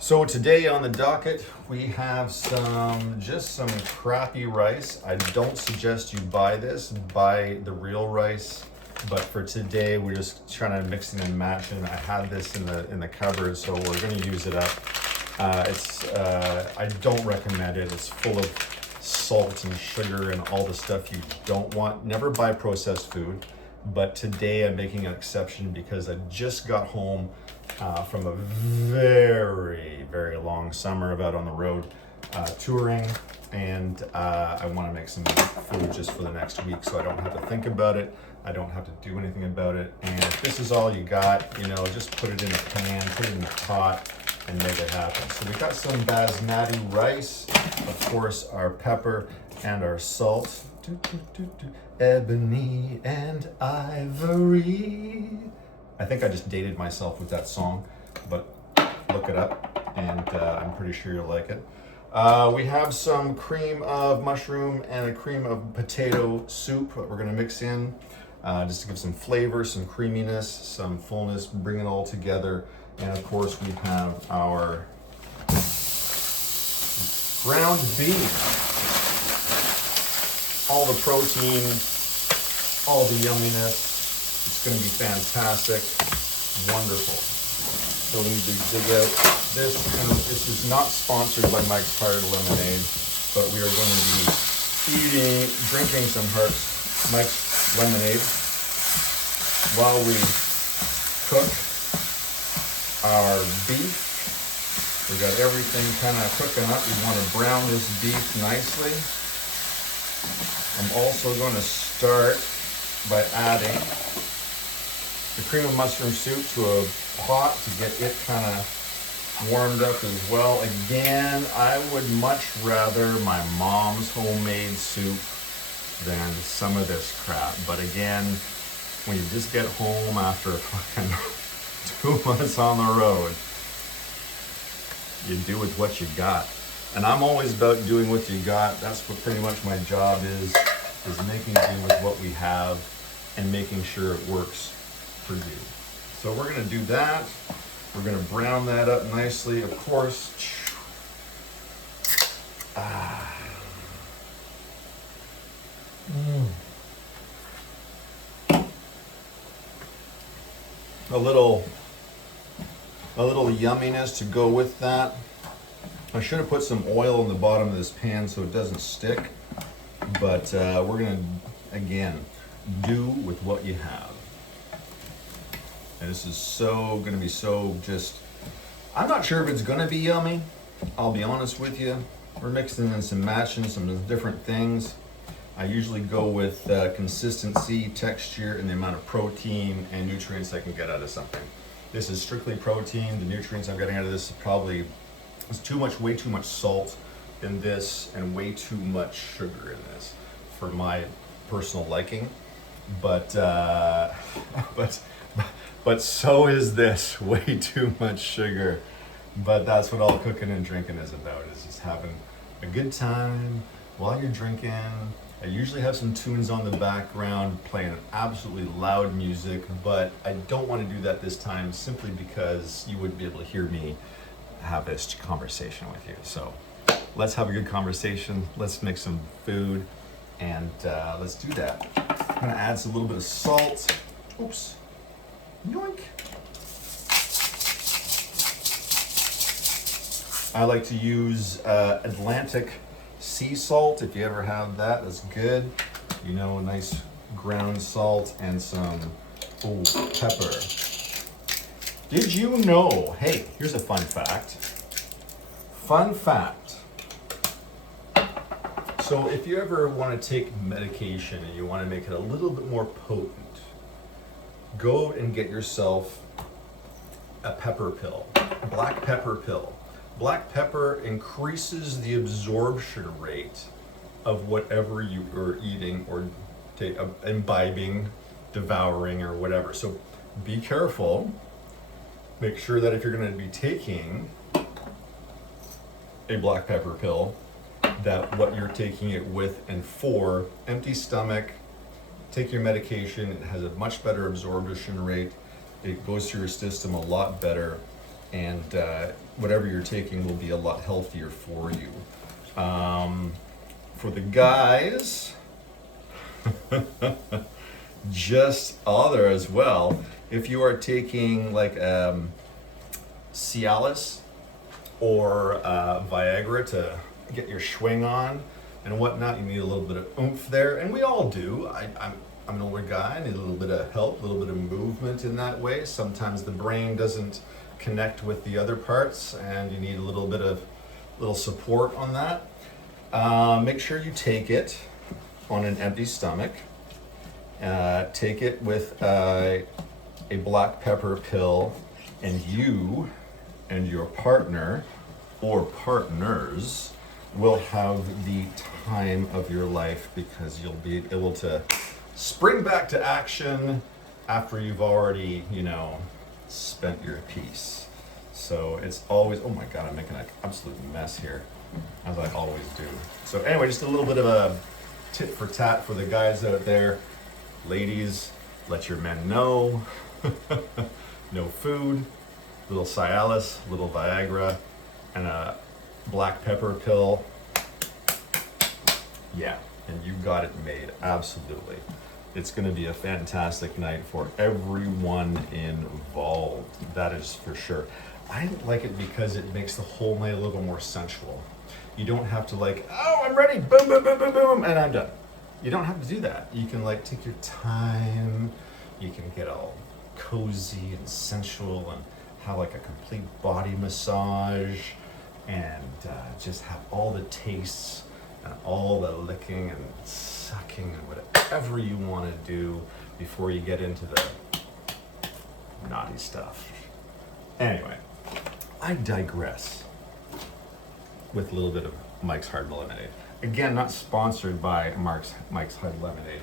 So today on the docket, we have just some crappy rice. I don't suggest you buy this, buy the real rice. But for today, we're just trying to mix it and match it. I had this in the cupboard, so we're gonna use it up. I don't recommend it. It's full of salt and sugar and all the stuff you don't want. Never buy processed food. But today I'm making an exception because I just got home from a very, very long summer out on the road touring, and I want to make some food just for the next week so I don't have to think about it. I don't have to do anything about it. And if this is all you got, just put it in a pan, put it in a pot, and make it happen. So we got some basmati rice, of course, our pepper and our salt. Ebony and ivory. I think I just dated myself with that song, but look it up, and I'm pretty sure you'll like it. We have some cream of mushroom and a cream of potato soup that we're gonna mix in, just to give some flavor, some creaminess, some fullness, bring it all together. And of course we have our ground beef. All the protein, all the yumminess. It's going to be fantastic, wonderful. So we need to dig out this. And this is not sponsored by Mike's Hard Lemonade, but we are going to be drinking some Mike's Lemonade while we cook our beef. We got everything kind of cooking up. We want to brown this beef nicely. I'm also going to start by adding the cream of mushroom soup to a pot to get it kind of warmed up as well. Again, I would much rather my mom's homemade soup than some of this crap. But again, when you just get home after fucking 2 months on the road, you do with what you got. And I'm always about doing what you got. That's what pretty much my job is making do with what we have and making sure it works for you. So we're gonna do that. We're gonna brown that up nicely, of course. A little yumminess to go with that. I should have put some oil in the bottom of this pan so it doesn't stick, but we're gonna, again, do with what you have. And this is gonna be I'm not sure if it's gonna be yummy, I'll be honest with you. We're mixing in some matching, some different things. I usually go with consistency, texture, and the amount of protein and nutrients I can get out of something. This is strictly protein. The nutrients I'm getting out of this is probably way too much salt in this and way too much sugar in this for my personal liking. But so is this, way too much sugar. But that's what all cooking and drinking is about, is just having a good time while you're drinking. I usually have some tunes on the background playing absolutely loud music, but I don't want to do that this time simply because you wouldn't be able to hear me have this conversation with you. So let's have a good conversation. Let's make some food, and let's do that. I'm gonna add a little bit of salt. Oops. Yoink. I like to use Atlantic sea salt. If you ever have that, that's good. Nice ground salt and some pepper. Did you know, hey, here's a fun fact. Fun fact. So if you ever want to take medication and you want to make it a little bit more potent, go and get yourself a pepper pill, a black pepper pill. Black pepper increases the absorption rate of whatever you are eating or imbibing, devouring, or whatever. So be careful. Make sure that if you're going to be taking a black pepper pill, that what you're taking it with and for. Empty stomach, take your medication. It has a much better absorption rate. It goes through your system a lot better. and whatever you're taking will be a lot healthier for you. For the guys, just other as well. If you are taking like Cialis or Viagra to get your swing on and whatnot, you need a little bit of oomph there, and we all do. I'm an older guy, I need a little bit of help, a little bit of movement in that way. Sometimes the brain doesn't connect with the other parts, and you need a little bit of support on that. Make sure you take it on an empty stomach. Take it with a black pepper pill, and you and your partner or partners will have the time of your life, because you'll be able to spring back to action after you've already, spent your piece. So it's always, oh my God, I'm making an absolute mess here, as I always do. So anyway, just a little bit of a tit for tat for the guys out there. Ladies, let your men know. No food, little Cialis, little Viagra, and a black pepper pill. Yeah, and you got it made, absolutely. It's gonna be a fantastic night for everyone involved, that is for sure. I like it because it makes the whole night a little more sensual. You don't have to oh, I'm ready, boom, boom, boom, boom, boom, and I'm done. You don't have to do that. You can take your time, you can get all cozy and sensual and have a complete body massage, and just have all the tastes and all the licking and sucking and whatever you want to do before you get into the naughty stuff. Anyway, I digress with a little bit of Mike's Hard Lemonade. Again, not sponsored by Mike's Hard Lemonade.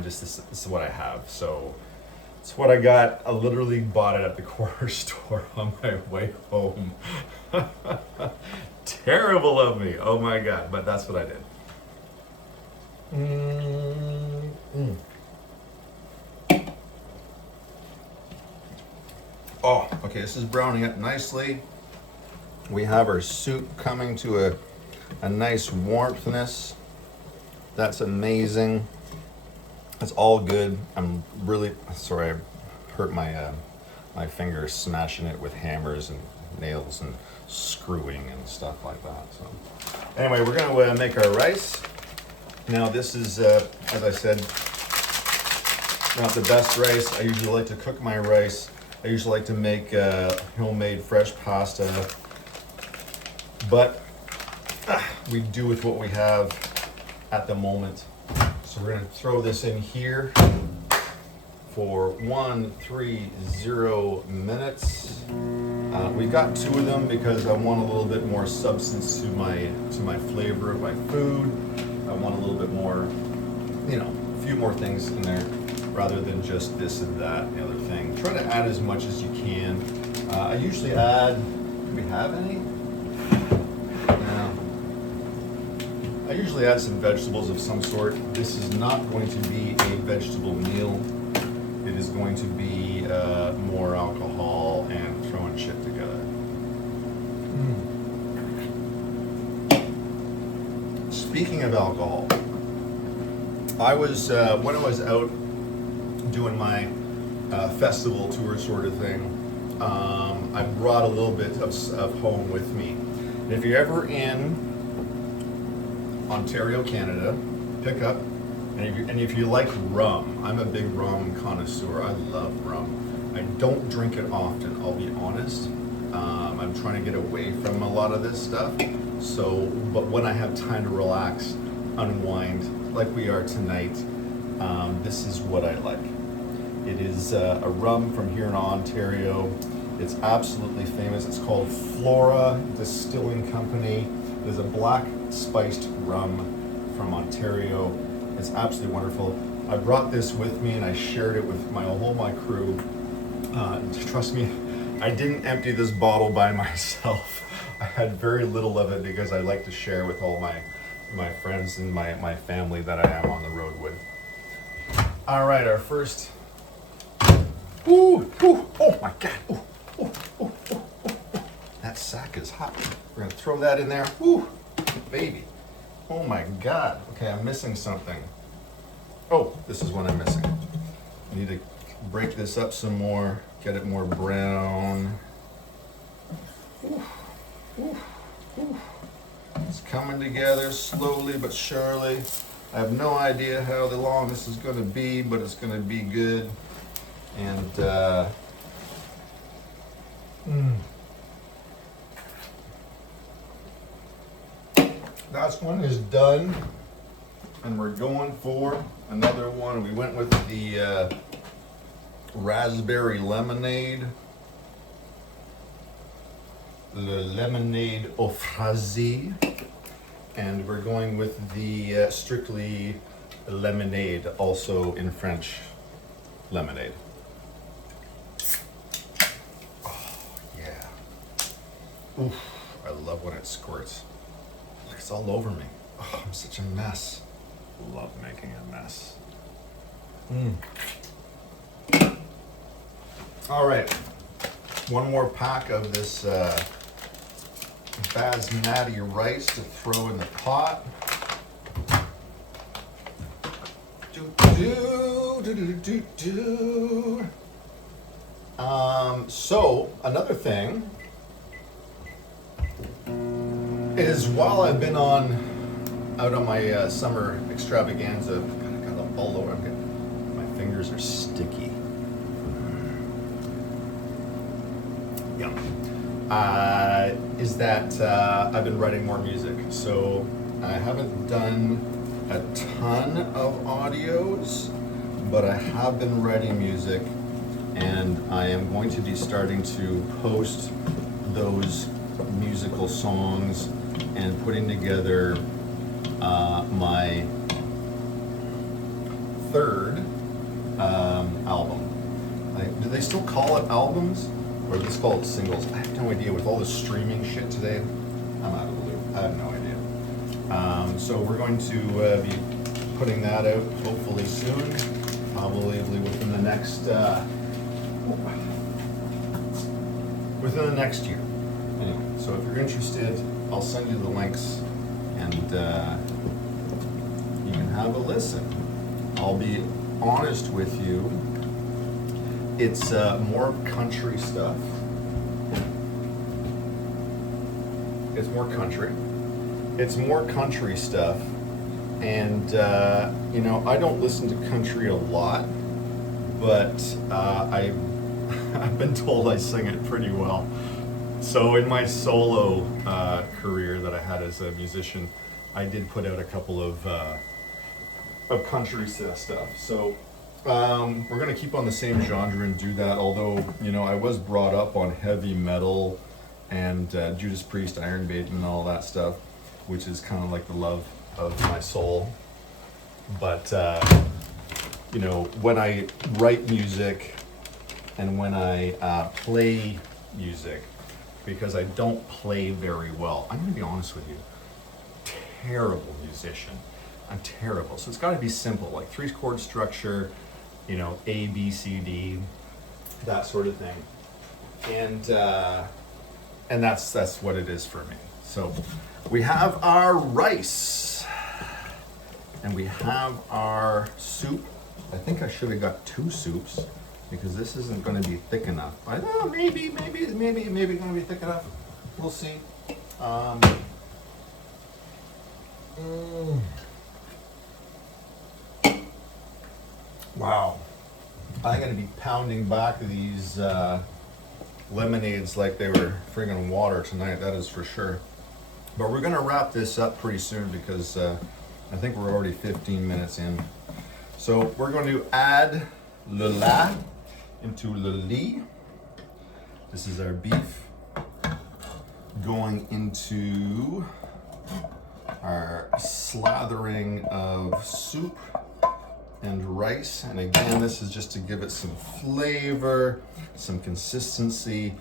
This is what I have. So it's what I got. I literally bought it at the corner store on my way home. Terrible of me. Oh my God, but that's what I did. Oh, okay, this is browning up nicely. We have our soup coming to a nice warmthness. That's amazing. That's all good. I'm really sorry, I hurt my fingers smashing it with hammers and nails and screwing and stuff like that. So anyway, we're gonna make our rice. Now this is, as I said, not the best rice. I usually like to cook my rice. I usually like to make homemade fresh pasta, but we do with what we have at the moment. So we're gonna throw this in here for 130 minutes. We got 2 of them because I want a little bit more substance to my flavor of my food. I want a little bit more, a few more things in there rather than just this and that and the other thing. Try to add as much as you can. I usually add, do we have any? No. I usually add some vegetables of some sort. This is not going to be a vegetable meal. It is going to be more alcohol and throwing shit together. Speaking of alcohol, I was when I was out doing my festival tour sort of thing, I brought a little bit of home with me. And if you're ever in Ontario, Canada, pick up. And if you like rum, I'm a big rum connoisseur. I love rum. I don't drink it often, I'll be honest. I'm trying to get away from a lot of this stuff. So, but when I have time to relax, unwind, like we are tonight, this is what I like. It is a rum from here in Ontario. It's absolutely famous. It's called Flora Distilling Company. It is a black spiced rum from Ontario. It's absolutely wonderful. I brought this with me and I shared it with my crew. Trust me, I didn't empty this bottle by myself. I had very little of it because I like to share with all my friends and my family that I am on the road with. All right, our first. Ooh, ooh, oh my God. Ooh, ooh, ooh, ooh, ooh. that sack is hot. We're gonna throw that in there. Woo, baby. Oh my God. Okay, I'm missing something. Oh, this is what I'm missing. I need to break this up some more, get it more brown. Ooh, ooh, ooh. It's coming together slowly but surely. I have no idea how long this is gonna be, but it's gonna be good. And that one is done, and we're going for another one. We went with the raspberry lemonade, le lemonade au fraise, and we're going with the strictly lemonade, also in French, lemonade. Oh yeah. Oof, I love when it squirts. It's all over me. Oh, I'm such a mess. Love making a mess. All right, one more pack of this basmati rice to throw in the pot. So another thing is, while I've been out on my summer extravaganza, kind of got all over. My fingers are sticky. Yum. Is that I've been writing more music. So I haven't done a ton of audios, but I have been writing music, and I am going to be starting to post those musical songs and putting together my third album. Do they still call it albums, or do they call it singles? I have no idea. With all the streaming shit today, I'm out of the loop. I have no idea. So we're going to be putting that out hopefully soon, probably within the next year. Anyway, so if you're interested, I'll send you the links, and you can have a listen. I'll be honest with you, it's more country stuff. It's more country stuff, and I don't listen to country a lot, but I've been told I sing it pretty well. So in my solo career that I had as a musician, I did put out a couple of country stuff. So we're gonna keep on the same genre and do that. Although I was brought up on heavy metal and Judas Priest, Iron Maiden, and all that stuff, which is kind of like the love of my soul. But when I write music and when I play music, because I don't play very well, I'm gonna be honest with you, terrible musician. I'm terrible. So it's got to be simple, like 3-chord structure, A, B, C, D, that sort of thing, and that's what it is for me. So we have our rice, and we have our soup. I think I should have got 2 soups, because this isn't going to be thick enough. I don't know, maybe going to be thick enough. We'll see. Wow. I'm going to be pounding back these lemonades like they were friggin' water tonight, that is for sure. But we're going to wrap this up pretty soon, because I think we're already 15 minutes in. So we're going to add le la into le lit. This is our beef going into our slathering of soup and rice. And again, this is just to give it some flavor, some consistency,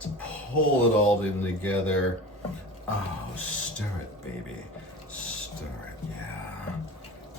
to pull it all in together. Oh, stir it, baby. Stir it, yeah.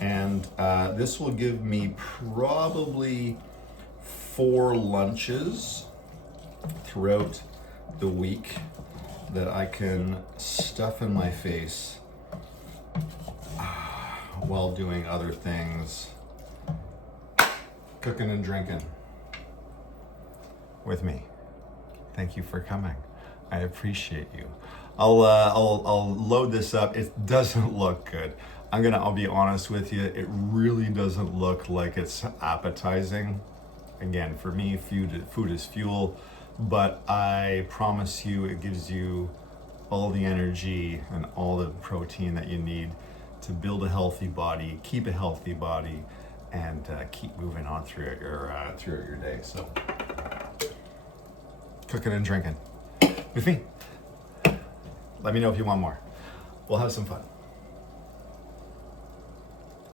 And this will give me probably 4 lunches throughout the week. that I can stuff in my face while doing other things, cooking and drinking with me. Thank you for coming. I appreciate you. I'll load this up. It doesn't look good. I'll be honest with you. It really doesn't look like it's appetizing. Again, for me, food is fuel, but I promise you it gives you all the energy and all the protein that you need to build a healthy body, keep a healthy body, and keep moving on throughout your day. So, cooking and drinking with me. Let me know if you want more. We'll have some fun.